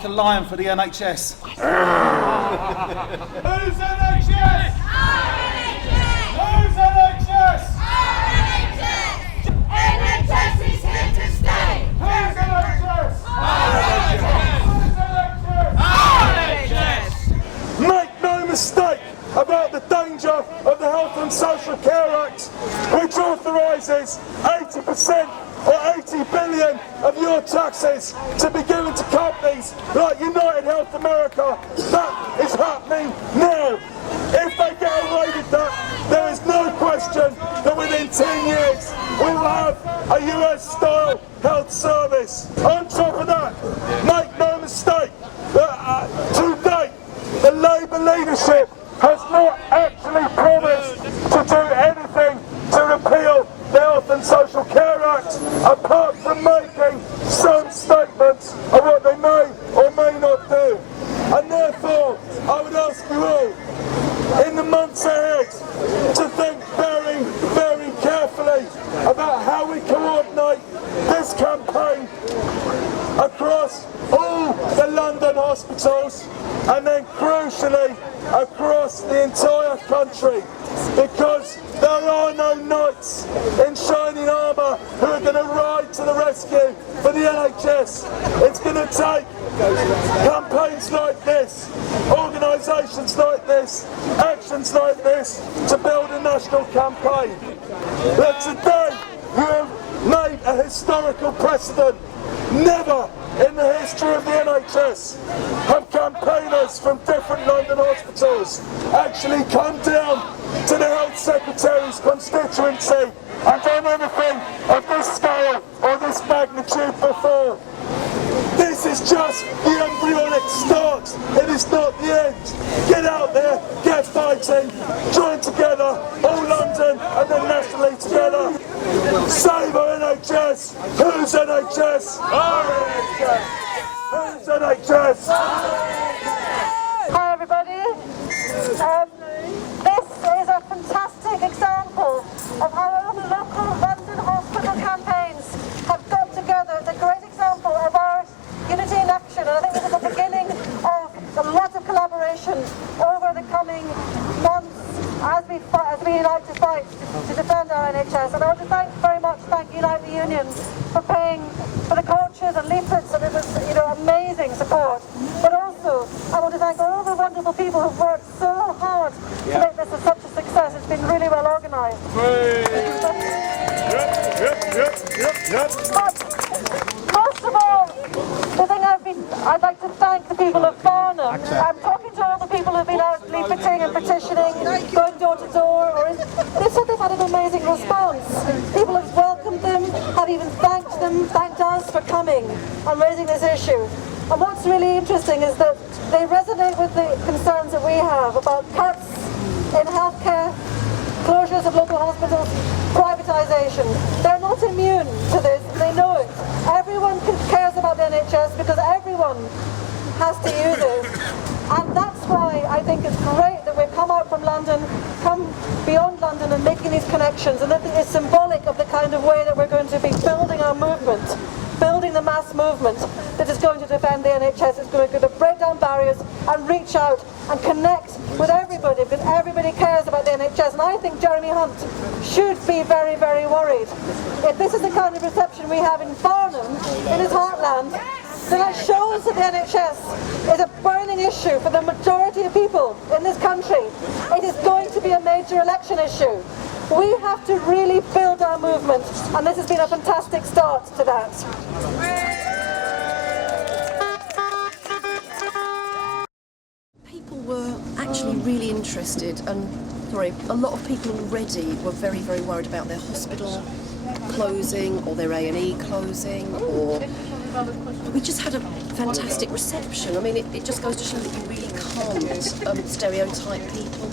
like a lion for the NHS. Who's NHS? Who's NHS? NHS is here to stay! Who's NHS? Who's NHS? Make no mistake about the danger of the Health and Social Care Act, which authorises 80% or 80 billion of your taxes to be given to companies like United Health America. That is happening now. If they get away with that, there is no question that within 10 years we will have a US-style health service. On top of that, make no mistake that to date, the Labour leadership has not actually promised to do anything to repeal the Health and Social Care Act, apart from making some statements of what they may or may not do. And therefore, I would ask you all, in the months ahead, to think very, very carefully about how we coordinate this campaign across all the London hospitals, and then crucially across the entire country, because there are no knights in shining armour who are going to ride to the rescue for the NHS. It's going to take campaigns like this, organisations like this, actions like this to build a national campaign. But today you have made a historical precedent. Never in the history of the NHS have campaigners from different London hospitals actually come down to the Health Secretary's constituency and done anything of this scale or this magnitude before. This is just the embryonic start. It is not the end. Get out there, get fighting, join together, all London and then nationally together. Save our NHS. Who's NHS? Our NHS. Who's NHS? Hi everybody. This is a fantastic example of how all the local London hospital campaigns have got together. It's a great example of our unity in action, and I think this is the beginning of a lot of collaboration over the coming months as we unite to fight to defend our NHS. And I want to thank Unite the Union for paying for the coaches and leaflets, and it was amazing support. But also I want to thank all the wonderful people who've worked so hard to make this such a success. It's been really well organised. Most of all, the thing I'd like to thank the people of Farnham. I'm talking to all the people who've been out leafleting and petitioning, going door to door, they said they've had an amazing response. People have welcomed them, have even thanked us for coming and raising this issue. And what's really interesting is that they resonate with the concerns that we have about cuts in healthcare, closures of local hospitals, privatisation. They're not immune to this, they know it. Everyone cares about the NHS because everyone has to use it. And that's why I think it's great that we've come out from London, come beyond London and making these connections, and that is symbolic of the kind of way that we're going to be building our movement, building the mass movement that is going to defend the NHS. It's going to break down barriers and reach out and connect with everybody, because everybody cares about the NHS. And I think Jeremy Hunt should be very, very worried. If this is the kind of reception we have in Farnham, in his heartland, then it shows that the NHS is a burning issue for the majority of people in this country. It is going to be a major election issue. We have to really build our movement, and this has been a fantastic start to that. People were actually really interested, and a lot of people already were very, very worried about their hospital closing or their A&E closing, or we just had a fantastic reception. I mean, it just goes to show that you really can't stereotype people.